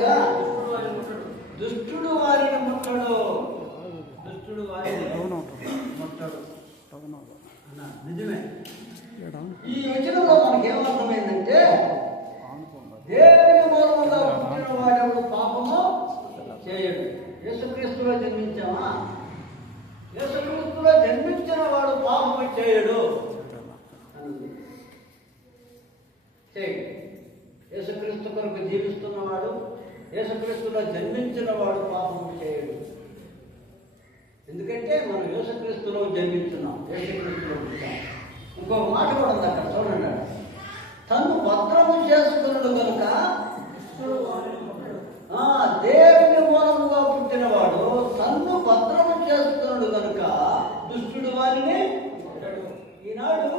గనుక దుష్టుడు వారిని ముట్టడు. దుష్టుడు వారిని ముట్టడు. నిజమే. ఈ వచనంలో మనకేమర్థమైందంటే దేవుని మూలముగా పుట్టిన వాడెవడు పాపము చేయడు. యేసుక్రీస్తులో జన్మించామా? యేసుక్రీస్తులో జన్మించిన వాడు పాపము చేయడు. యేసుక్రీస్తు కొరకు జీవిస్తున్నవాడు, యేసుక్రీస్తులో జన్మించిన వాడు పాపము చేయడు. ఎందుకంటే మనం యేసుక్రీస్తులో జన్మించున్నాం, యేసుక్రీస్తులో పుట్టాం. ఇంకొక మాట కూడా ఉంది అక్కడ, చూడండి. తను భద్రము చేసుకున్నాడు కనుక, దేవుని మూలముగా పుట్టినవాడు తన్ను భద్రము చేస్తున్నాడు కనుక దుష్టుడు వారిని. ఈనాడు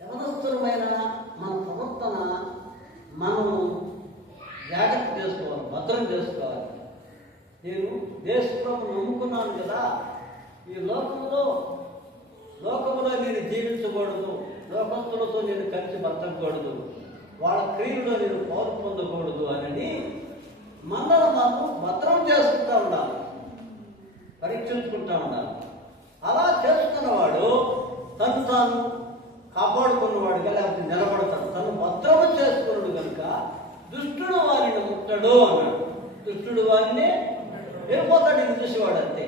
యవనస్తులమైన మన ప్రవర్తన మనం జాగ్రత్త చేసుకోవాలి, భద్రం చేసుకోవాలి. నేను దేశంలో నమ్ముకున్నాను కదా, ఈ లోకంలో నేను జీవించకూడదు, లోకస్తులతో నేను కలిసి బతకూడదు, వాళ్ళ క్రియలో నేను పాలు పొందకూడదు అని మనల్ని మనం భద్రం చేసుకుంటూ ఉండాలి, పరీక్షించుకుంటూ ఉండాలి. అలా చేసుకున్నవాడు తను తాను కాపాడుకున్నవాడుగా లేకపోతే నిలబడతాడు. తను భద్రము చేసుకున్నాడు కనుక దుష్టుడు వారిని ముట్టడు అన్నాడు. దుష్టుడు వారిని వెళ్ళిపోతాడు, ఇది చూసేవాడు అంతే.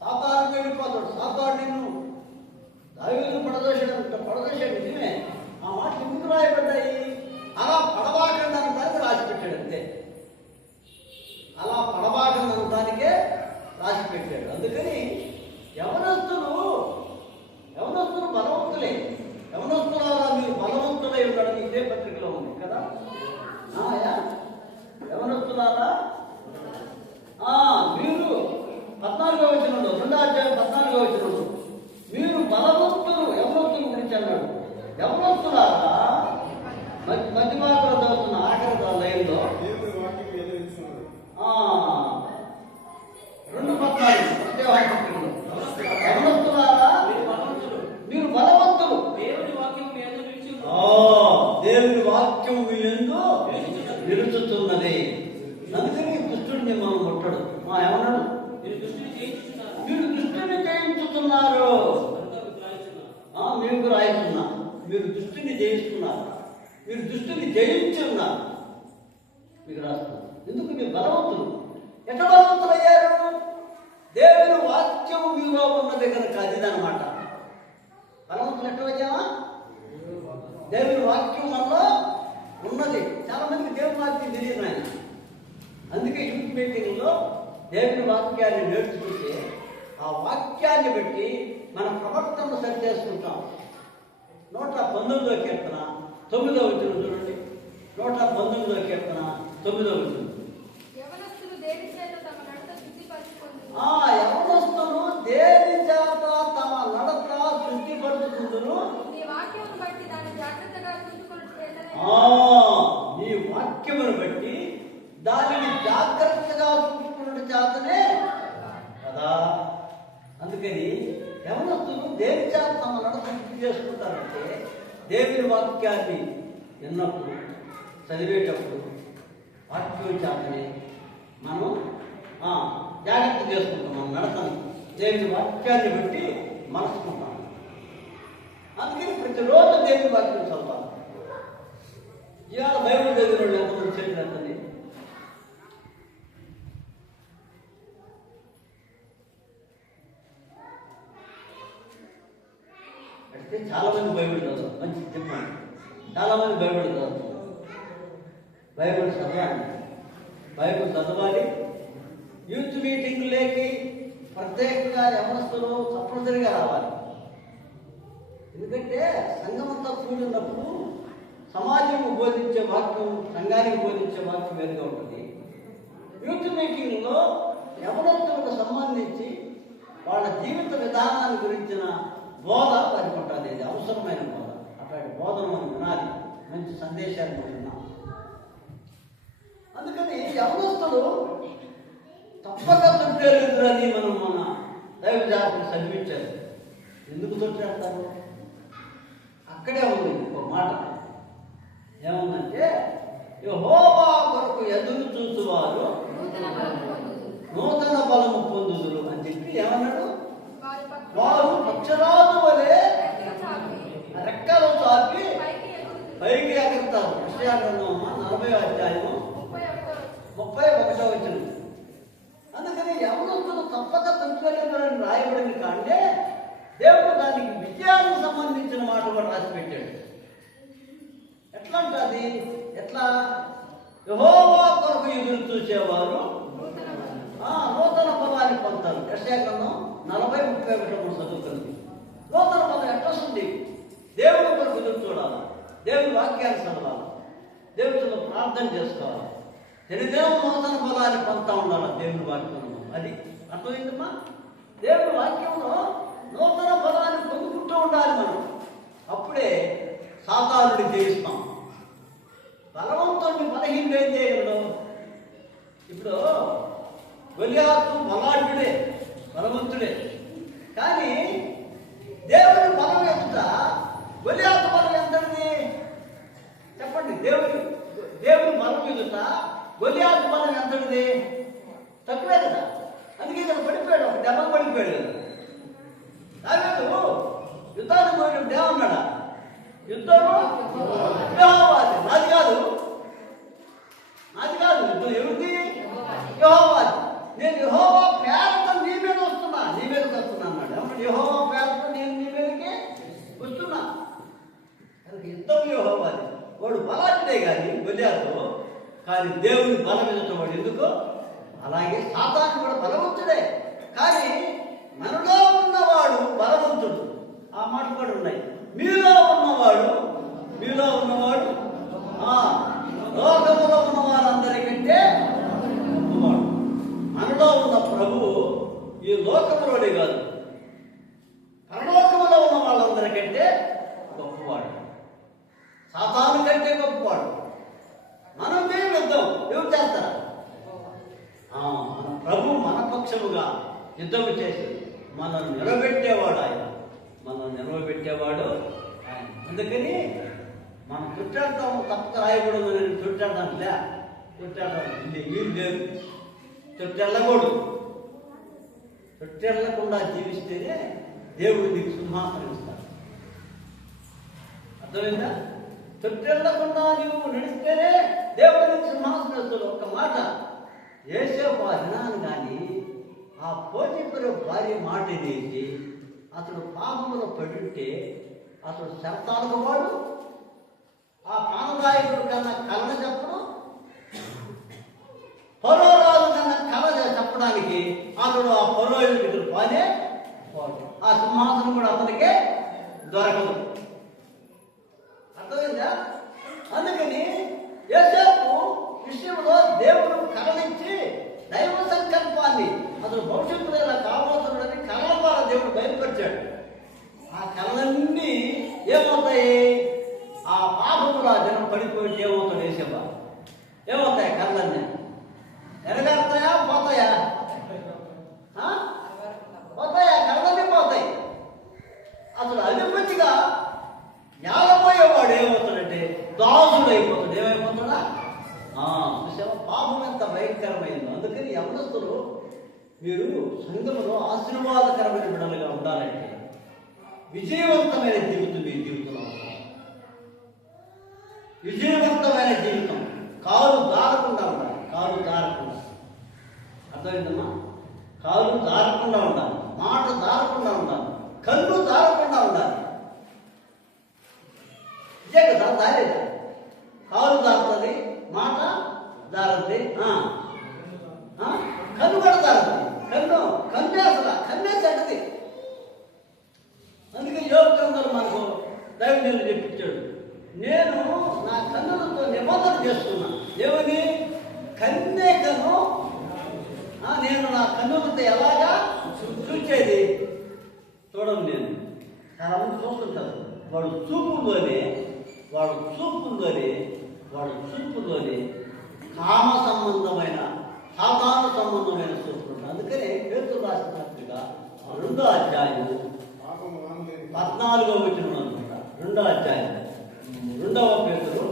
సాతాను వెళ్ళిపోతాడు. సాతాను నిన్ను దావీదు పడదోశాడు నిజమే. ఆ మాటలు ఎందుకు రాయబడ్డాయి? అలా పడబాకండి అనడానికి రాసిపెట్టాడు అంతే. అలా పడబాకండి అనడానికే రాసిపెట్టాడు. అందుకని యవనస్తులు బలవంతులే. యవనస్తులారా మీరు బలవంతులై ఉన్నాడని ఇదే పత్రికలో ఉంది కదా. యవనస్తులారా మీరు 14వ వచనంలో, 2వ అధ్యాయం 14వ వచనంలో మీరు బలవంతులు, యవనస్తుల గురించి అన్నాడు. యవనస్తులారా మధ్య భాగంలో చదువుతున్న ఆఖరి లైన్లో 2:14 యవనస్తులారా మీరు బలవంతులు, దేవుని వాక్యం మీ యందు నిలుచుతున్నది. అందుకని దుష్టుడు మిమ్మల్ని ముట్టడు. ఏమన్నాడు? మీరు దుష్టుని జయించుతున్నారు. మీకు రాయిస్తున్నా, మీరు దుష్టుని జయిస్తున్నారు, మీరు దుష్టుని జయించున్నారు, మీకు రాస్తున్నారు. ఎందుకు? మీరు బలవంతులు. ఎట్లా బలవంతులు అయ్యారు? దేవుని వాక్యము మీలో ఉన్నది కనుక. అదిదనమాట బలవంతులు. ఎట్లా అయ్యామా? దేవుని వాక్యం మనలో ఉన్నది. చాలా మందికి దేవుని వాక్యం తెలియదు ఆయన. అందుకే యూత్ మీటింగ్లో దేవుని వాక్యాన్ని నేర్చుకుంటే ఆ వాక్యాన్ని బట్టి మన ప్రవర్తనను సరి చేసుకుంటాం. 119వ కీర్తన 9వ వచనం చూడండి. 119వ కీర్తన 9వ వచనం. యవనస్తులు దేని చేత తమ నడత శుద్ధిపరచుకుందురు. నీ వాక్యమును బట్టి దానిని జాగ్రత్తగా చూసుకున్న చేతనే కదా. అందుకని యవనస్తులు దేని చేత తమ నడత శుద్ధి చేసుకుంటారంటే దేవుని వాక్యాన్ని విన్నప్పుడు, చదివేటప్పుడు వాక్యం చేతనే మనం జాగ్రత్త చేసుకుంటాం. మన నడతని దేవుని వాక్యాన్ని బట్టి మనసుకుంటాం. అందుకని ప్రతిరోజు దేవుని వాక్యం చదవాలి. ఇవాళ బైబిల్ చదివిన వాళ్ళు ఎంతమంది చేసినట్టుంది? అంటే చాలా మంది బైబిల్ చదవాలి. మంచి చెప్పండి. చాలా మంది బైబిల్ చదువుతారు. బైబిల్ చదవాలి. బైబిల్ చదవాలి. యూత్ మీటింగ్లోకి ప్రత్యేకంగా యవనస్తులు తప్పనిసరిగా రావాలి. ఎందుకంటే సంఘమంతా కూడినప్పుడు సమాజం బోధించే వాక్యం, సంఘానికి బోధించే వాక్యం వేరుగా ఉంటుంది. యూత్ మీటింగ్లో యవనస్తులకు సంబంధించి వాళ్ళ జీవిత విధానాన్ని గురించిన బోధ పరిపట్టాలి. ఇది అవసరమైన బోధ. అట్లాంటి బోధన మనం వినాలి. మంచి సందేశాలు మనం విన్నాం. అందుకని యవనస్తులు తప్పక తొట్టేరుద్రని మన దైవ జాతర చదివించారు. ఎందుకు తొట్టేస్తారు? అక్కడే ఉంది ఒక మాట. ఏముందంటే యెహోవా కొరకు ఎదురు చూసేవారు నూతన బలము పొందుదురు అని చెప్పి ఏమన్నాడు? వారు పక్షరాజు వలె రెక్కలు చాపి పైకి ఎగురుతారు. యెషయా గ్రంథం 40వ అధ్యాయము 31వ వచనం. అందుకని యవనస్తులు తప్పక తంత్రులని రాయబడింది కానీ దేవుడు దానికి విజయానికి సంబంధించిన మాట కూడా రాసి పెట్టాడు. ఎట్లా ఉంటుంది? ఎట్లా? యెహోవా కొరకు ఎదురు చూసేవారు నూతన బలాన్ని పొందుతారు. యెషయా గ్రంథం 40:31 చదువుతుంది. నూతన బలం ఎట్లా వస్తుంది? దేవుడి కొరకు ఎదురు చూడాలి, దేవుడి వాక్యాన్ని చదవాలి, దేవుడితో ప్రార్థన చేసుకోవాలి, దినదినం నూతన బలాన్ని పొందుతూ ఉండాలి దేవుడి వాక్యంలో. అది అర్థమైందమ్మా? దేవుడి వాక్యంలో నూతన బలాన్ని పొందుకుంటూ ఉండాలి మనం. అప్పుడే సాతానుడిని జయిస్తాం. బలవంతుడిని బలహీనుడు ఏం చేయగలడు? ఇప్పుడు గొలియాతు బలాఢ్యుడే, బలవంతుడే. కానీ దేవుడి బలం ఎంత? గొలియాతు బలం ఎంతది చెప్పండి? దేవుడి బలం ఎదుట గొలియాతు బలం ఎంతది? తక్కువే కదా. అందుకే కదా పడిపోయాడు, ఒక దెబ్బ పడిపోయాడు కదా. దావీదు యుద్ధానికి పోయినప్పుడు ఏమన్నాడా? యుద్ధము యెహోవాది, నాది కాదు, యుద్ధం ఎవరిది? యెహోవాది. నేను యెహోవా పేరుతో నీ మీద వస్తున్నా, నీ మీదకి వస్తున్నా అన్నాడు. అప్పుడు యెహోవా పేరుతో నేను నీ మీదకి వస్తున్నా. యుద్ధం యెహోవాది. వాడు బలాఢ్యుడే కానీ గొలియాతు, కానీ దేవుని బలం ఎదుటవాడు ఎందుకు? అలాగే సాతాను కూడా బలవంతుడే, కానీ మనలో ఉన్నవాడు బలవంతుడు. ఆ మాట కూడా ఉన్నాయి. మీలో ఉన్నవాడు లోకములో ఉన్న వారందరికంటే గొప్పవాడు. మనలో ఉన్న ప్రభువు ఈ లోకములోనే కాదు, పరలోకములో ఉన్న వాళ్ళందరికంటే గొప్పవాడు, సాతాను కంటే గొప్పవాడు. మనం మేము యుద్ధం ఎవరు చేస్తారా? మన ప్రభు మన పక్షముగా యుద్ధం చేసి మనల్ని నిలబెట్టేవాడు ఆయన, ఆయన. అందుకని మనం చుట్టాడతాం తప్పక రాయకూడదు. నేను చుట్టాడలే, ఇది వీలు లేదు. చుట్టెళ్ళకూడదు. చుట్టెళ్ళకుండా జీవిస్తేనే దేవుడు నీకు సింహాసనం ఇస్తాడు. అర్థమైందా? చుట్టెళ్ళకుండా నువ్వు నడిస్తేనే దేవుడు నీకు సింహాసనం ఇస్తాడు. ఒక్క మాట, యోసేపు దినాన్ని కానీ ఆ పోతీఫరు భార్య మాట వేసి అతడు పాపంలో పడుంటే అతడు శబ్దాలకు వాడు ఆ పానదాయకుడు కన్నా కలన చెప్పడం, ఫరో రాజు కన్నా కల చెప్పడానికి అతడు ఆ ఫరోయుడికి పానే వాడు. ఆ సింహాసనం కూడా అతనికే దొరకదు. అర్థమైందా? అందుకని యోసేపు విషయంలో దేవుడు కలనిచ్చి దైవ సంకల్పాన్ని అతను భవిష్యత్తులో ఇలా కాబోతున్నాడని కళల ద్వారా దేవుడు బయలుపరిచాడు. ఆ కళలన్నీ ఏమవుతాయి? ఆ పాపములు ఆ జనం పడిపోయి ఏమవుతాడు? యేసేపు ఏమవుతాయి? కళ్ళన్నీ నెరవేరుతాయా? పోతాయా? కళ్ళన్నీ పోతాయి. అసలు అధిపతిగా ఏడబోయేవాడు ఏమవుతాడంటే దాసుడు అయిపోతాడు. ఏమైపోతాడా? పాపం ఎంత భయంకరమైందో. అందుకని యవనస్తులు మీరు సంఘములో ఆశీర్వాదకరమైన బిడ్డలుగా ఉండాలంటే విజయవంతమైన జీవితం మీ జీవితంలో విజయవంతమైన జీవితం కాలు దారకుండా ఉండాలి. అర్థమైందమ్మా? కాలు దారకుండా ఉండాలి, మాట దారకుండా ఉండాలి, కళ్ళు దారకుండా ఉండాలి. ఇదే కదా దారేదా? కాలు దారుతుంది, మాట దారుతుంది, కన్ను కూడా దారుతుంది. కన్నే అసలు కన్నే చెడ్డది. అందుకే యోగ గ్రంథాలు మనకు దైవజనులు చెప్పించాడు. నేను నా కన్నులతో నిబంధన చేస్తున్నా. ఏమని? కన్నేకను నేను నా కన్నులతో ఎలాగా చూచేది చూడను. నేను చాలా మంది చూస్తుంటారు. వాడు చూపులోనే కామ సంబంధమైన సాతాను సంబంధమైన చూపులు. అందుకనే పేతురు రాసిన పత్రిక 2వ అధ్యాయం 14వ వచనం అనుకుంటా. 2వ అధ్యాయం 2వ పేతురు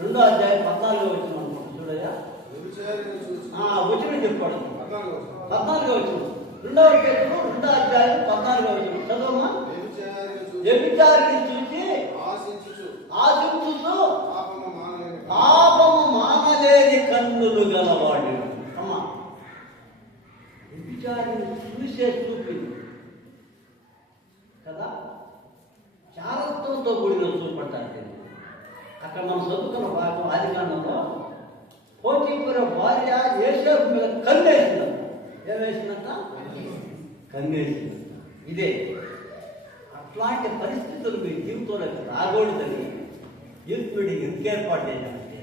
2వ అధ్యాయం 14వ వచనం అనుకుంటా. చూడయ్యా, 14వ వచనం. 2వ పేతురు 2వ అధ్యాయం 14వ వచనం చదవమ్మా. వ్యభిచారిని చూసి ఆశించుచు పాపము మానలేని కన్నులు గలవాడు. అమ్మా, వ్యభిచారిని చూసే చూపింది కదా, చారత్వంతో కూడిన చూపడ్డారు. అక్కడ మనం చదువుకున్న భాగం ఆదికాండంలో పోతీఫర భార్య యోసేపు మీద కన్నేసిందంట. ఏమేసిందంట? కన్నేసింది. ఇదే అట్లాంటి పరిస్థితులు మీ జీవితంలో రాకూడదని యూత్విడి ఎందుకు ఏర్పాటు చేయాలంటే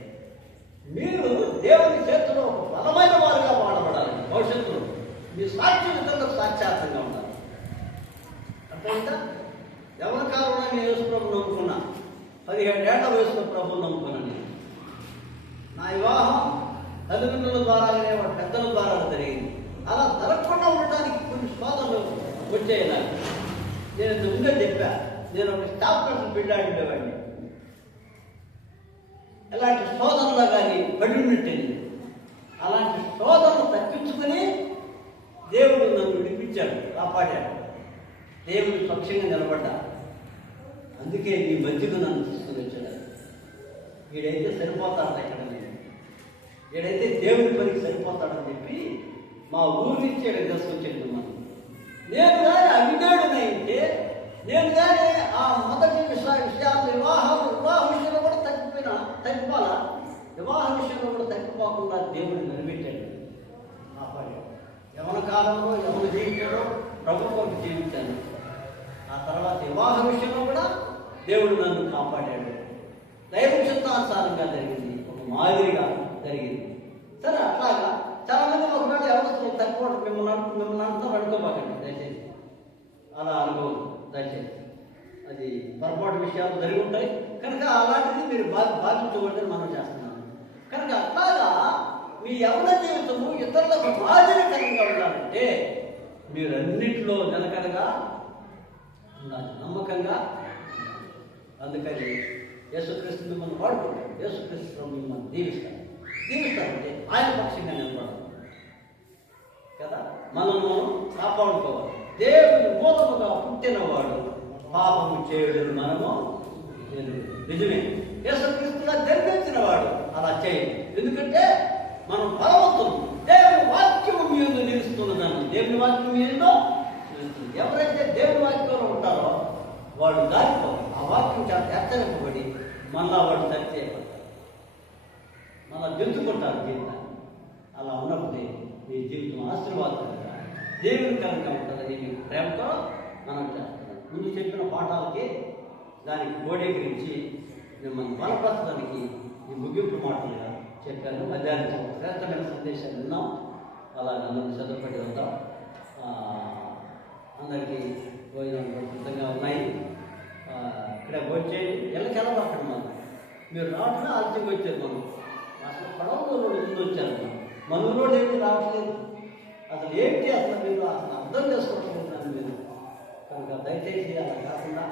మీరు దేవుని చేతిలో ఒక బలమైన వారుగా వాడబడాలి. భవిష్యత్తులో మీ సాక్షులతో సాక్షాత్తంగా ఉండాలి. అర్థమైందా? ఎవరి కాలంలో నేను యేసు ప్రభువుని నమ్ముకున్నా, 17 ఏళ్ల వయసులో ప్రభువుని నమ్ముకున్నాను. నా వివాహం తల్లిదండ్రుల ద్వారానే వాడి పెద్దల ద్వారా జరిగింది. అలా జరగకుండా ఉండటానికి కొన్ని శోధనలు వచ్చాయి నాకు. నేను ఇంత ముందే చెప్పా, నేను ఒక స్టాఫ్ పర్సన్ బిడ్డాడివాడిని. ఎలాంటి శోధనలో కానీ పడినట్టేది. అలాంటి శోధనలు తప్పించుకొని దేవుడు నన్ను విడిపించాడు, కాపాడాడు. దేవుడు పక్షంగా నిలబడ్డా. అందుకే ఈ మధ్యకు నన్ను తీసుకుని వచ్చాడు. వీడైతే సరిపోతాడు, ఎక్కడ వీడైతే దేవుడి పనికి సరిపోతాడని చెప్పి మా ఊరి నుంచి ఇక్కడ తీసుకొచ్చాడు. నేను కానీ అవినాడునైతే, నేను కానీ ఆ మొదటి విషయాలు వివాహ విషయంలో కూడా తగ్గిపోవాలా, వివాహ విషయంలో కూడా తగ్గిపోకుండా దేవుడు నిలబెట్టాడు, కాపాడాడు. యవన కాలంలో ఎవరు జీవించాడో ప్రభు కొరకు జీవించాను. ఆ తర్వాత వివాహ విషయంలో కూడా దేవుడు నన్ను కాపాడాడు. దైవ చిత్తానుసారంగా జరిగింది, ఒక మాదిరిగా జరిగింది. సరే, అట్లాగా చాలా మంది ఒకవేళ ఎవరు తగ్గిపోవడం మిమ్మల్ని అంతా అనుకోబాకండి దయచేసి. అలా అనుకోవద్దు దయచేసి. అది పొరపాటు విషయాలు జరిగి ఉంటాయి కనుక అలాంటిది మీరు బాధించకూడదని మనం చేస్తున్నాము. కనుక అట్లాగా మీ యవ్వన జీవితము ఇతరులకు మాదిరికరంగా ఉండాలంటే మీరు అన్నింటిలో నిలకడగా ఉండాలి, నమ్మకంగా. అందుకని యేసుక్రీస్తు మిమ్మల్ని వాడుకుంటాడు. యేసుక్రీస్తు మిమ్మల్ని దీవిస్తారంటే ఆయన పక్షంగా నిలబడాలి కదా. మనము కాపాడుకోవాలి. దేవుని మూలముగా పుట్టినవాడు పాపము చేయడం మనము నిజమే. యేసుక్రీస్తుగా జన్మించిన వాడు అలా చేయడు. ఎందుకంటే మనం బలవంతులు. దేవుని వాక్యం మీద నిలుస్తున్నదాన్ని, దేవుని వాక్యం మీద ఎవరైతే దేవుని వాక్యంలో ఉంటారో వాడు దారిపోవాలి. ఆ వాక్యం చాలా హెచ్చరింపబడి మళ్ళా వాడు సరిచేయబడతారు, మళ్ళా గెలుచుకుంటారు జీవితాన్ని. అలా ఉన్నప్పుడే మీ జీవితం ఆశీర్వాదంగా దేవుని కనుక ఉంటుందని మీ ప్రేమతో మనం చేస్తున్నాం. ముందు చెప్పిన పాఠాలకి దానికి గోడీకరించి మిమ్మల్ని బలపరచడానికి ఈ ముగింపు మాటలుగా చెప్పాను. మధ్యాహ్నం శ్రేష్టమైన సందేశాలు విన్నాం. అలా అందరూ చదువుపడి వద్దాం. అందరికీ భోజనాలు సిద్ధంగా ఉన్నాయి. ఇక్కడ భోజనం ఎలా పక్కన మీరు రావట్లే ఆలస్యంగా వచ్చారు. మనం అసలు పడవలో ముందు వచ్చారు. మన రోడ్డు ఏమి రావట్లేదు. అసలు ఏంటి అసలు మీరు అసలు అర్థం చేసుకోవట్లేదు మీరు. కనుక దయచేసి అలా కాకుండా